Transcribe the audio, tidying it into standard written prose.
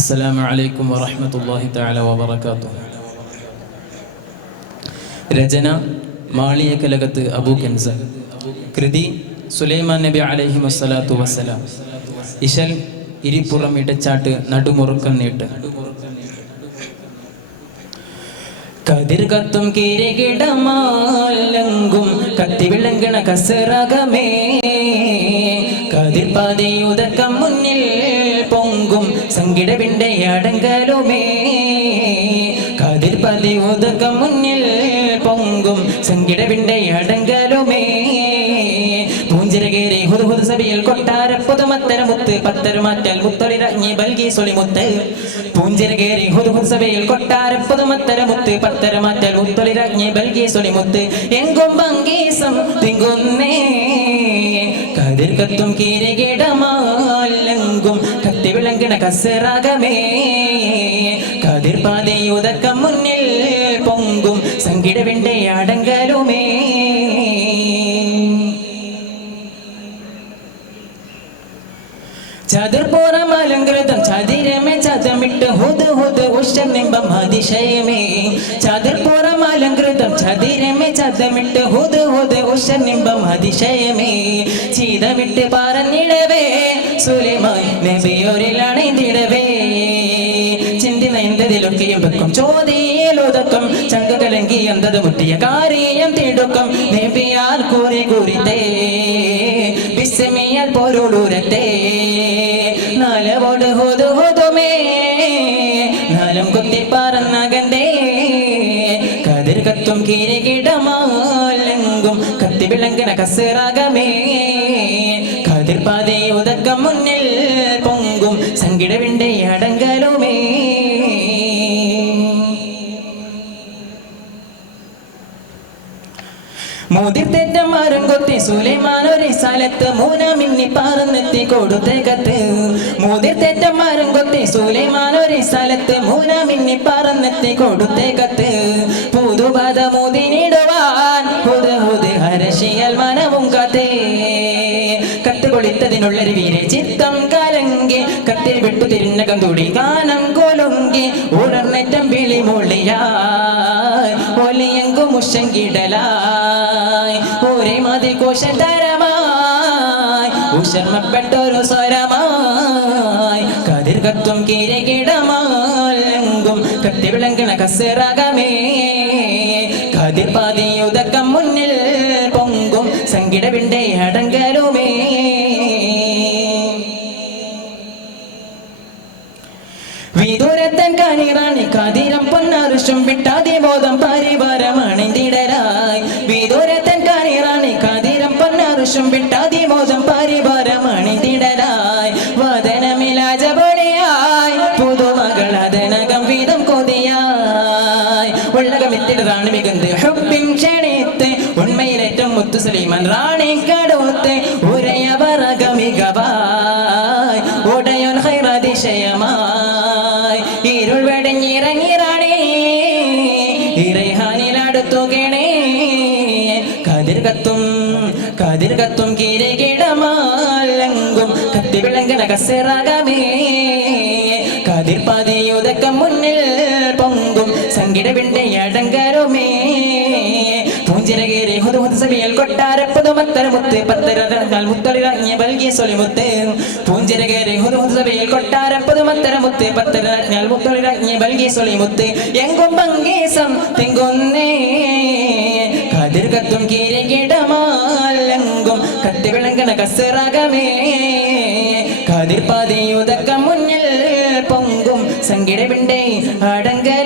السلام عليكم ورحمة الله تعالى وبركاته. രചന മാളിയക്കലകത്ത് അബൂ കെൻസ. കൃതി സുലൈമാൻ നബി അലൈഹി വസ്സലാത്തു വസ്സലാം. ഇശൽ ഇരിപ്പുറം ഇടച്ചാട്ട് നടുമുറുക്കം നീട്ട്. കതിർ കത്തും കിരകിടമാലങ്കും കത്തി വിളങ്ങണ കസറകമേ, കതിർ പാതയുതക്കം മുന്നിൽ പൊങ്കും സങ്കിട വിണ്ടയടങ്കലുമേ, കതിർ പാതയുതക്കം മുന്നിൽ പൊങ്കും സങ്കിട വിണ്ടയടങ്കലുമേ, പൂഞ്ചിരകേറി ഹുദുഹുദ് സഭയിൽ കൊട്ടാര പുതുമത്തര മുത്ത് പത്തര മാറ്റാൽ മുത്തൊളിറങ്ങി ബൽകി സൊളിമുത്ത്, പൂഞ്ചിരകേറി ഹുദുഹുദ് സഭയിൽ കൊട്ടാര പുതുമത്തര മുത്ത് പത്തര മാറ്റാൽ മുത്തൊളിറങ്ങി ബൽകി സൊളിമുത്ത്, എങ്കും ഭംഗീസം തിങ്കുന്നേ കതിർ കത്തും കിരകിടമാലങ്കും കത്തി വിളങ്ങണ കസറാകമേ, കതിർ പാതയുതക്കം മുന്നിൽ പൊങ്കും സങ്കിട വിണ്ടയടങ്കലുമേ. ചതുർപുറം അലങ്കൃതം ചതിരമേ ചതമിട്ട് ഹുദ് ഹുദ് ഉഷനിമ്പം അതിശയമേ, ചതുർപുറം അലങ്കൃതം ചതിരമേ ചതമിട്ട് ഹുദ് ഹുദ് ഉഷനിമ്പം അതിശയമേ, ചീതമിട്ട് പറഞ്ഞിടവേ സുലൈമാൻ നബിയൊരിലണിന്തിടവേ, ചിന്തി നയന്തതിലൊക്കെയും വെക്കും ചോദ്യയിലൊതുക്കം ചങ്ക കലങ്കി എന്തത് മുട്ടിയ കാര്യം തിടുക്കം നബിയാൽ കൂറി കൂറിത്തേ വിസ്മയാൽ പൊരുളൂരത്തേ, നാലവോട് ഹുദു ഹുദുമേ നാലം കുത്തി പറന്നകന്തേ, കതിർ കത്തും കിരകിടമാലങ്കും കത്തി വിളങ്ങണ കസറാകമേ, കതിർ പാതയുതക്കം മുന്നിൽ പൊങ്കും സങ്കിട വിണ്ടയടങ്കലുമേ. മുതിർത്തേറ്റമാരും കൊത്തി സുലൈമാൻ ഒരു സ്ഥലത്ത് മൂലമിന്നി പറന്നെത്തി കൊടുത്തേക്കത്ത്, മുതിർത്തേറ്റമാരും കൊത്തി സുലൈമാൻ ഒരു സ്ഥലത്ത് മൂലമിന്നി പറന്നെത്തി കൊടുത്തേക്കത്ത്, പുതുപദ മുതിനിടുവാൻ ഹുദ് ഹുദ് ഹരശിയൽ മനവും കത്തേ, കത്ത് കൊളിത്തതിനുള്ളൊരു വീരെ ചിത്തം കലങ്കി കത്തിൽ വിട്ടു തിരിഞ്ഞകം തുടി ഗാനം കൊലുങ്കി ഉണർന്നേറ്റം വിളി മൊളിയായി ഒലിയങ്കും മുഷങ്കിടലായി ഒരേ മതി കോശതരമായി ഉഷർമ്മപ്പെട്ടൊരു സ്വരമായി, കതിർ കത്തും കിരകിടമാലങ്കും കത്തി വിളങ്ങണ കസറാകമേ, കതിർ പാതയുതക്കം മുന്നിൽ പൊങ്കും സങ്കിട വിണ്ടയടങ്കലുമേ. വിദൂരത്തൻ കണിറാണി കതിരം പൊന്നറുഷും വിട്ടാതിബോധം പരിവാരമണിന്തിടലായി, വിദൂരത്തൻ കണിറാണി കതിരം പൊന്നറുഷും വിട്ടാതിബോധം പരിവാരമണിന്തിടലായി, വദനമിലാജപൊടിയായി പുതുമകൾ അതനകം വീതം കൊതിയായി, ഉള്ളകമെത്തിടതാണ് മികുന്ന് ഹുബിൻ ക്ഷണിത്ത് ഉണ്മയിലേറ്റം മുത്തു സുലൈമാൻ റാണി കടൂത്ത് ഉരയവറകമികവായി ഉടയോൻ ഹൈറതിശയമായി, ഇരുൾ വെടിഞ്ഞിറങ്ങിറാണേ ഇറൈഹാനിലടുത്തുകണേ, കതിർ കത്തും കിരകിടമാലങ്കും കത്തി വിളങ്ങണ കസറാകമേ, കതിർ പാതയുതക്കം മുന്നിൽ പൊങ്കും സങ്കിട വിണ്ടയടങ്കലുമേ, പൂഞ്ചിരകേറി ഹുദുഹുദ് സഭയിൽ കൊട്ടാര പുതുമത്തര മുത്ത് പത്തര മുത്തൊളിറങ്ങിയ ബൽകി സൊളിമുത്ത്, പൂഞ്ചിരകേറി ഹുദുഹുദ് സഭയിൽ കൊട്ടാര പുതുമത്തര മുത്ത് പത്തര മുത്തൊളിറങ്ങിയ ബൽകി സൊളിമുത്ത്, എങ്കും ഭംഗീസം തിങ്കുന്നേ കതിർ കത്തും കിരകിടമാലങ്കും കത്തി വിളങ്ങണ കസറാകമേ, കതിർ പാതയുതക്കം മുന്നിൽ പൊങ്കും സങ്കിട വിണ്ടയടങ്കലുമേ.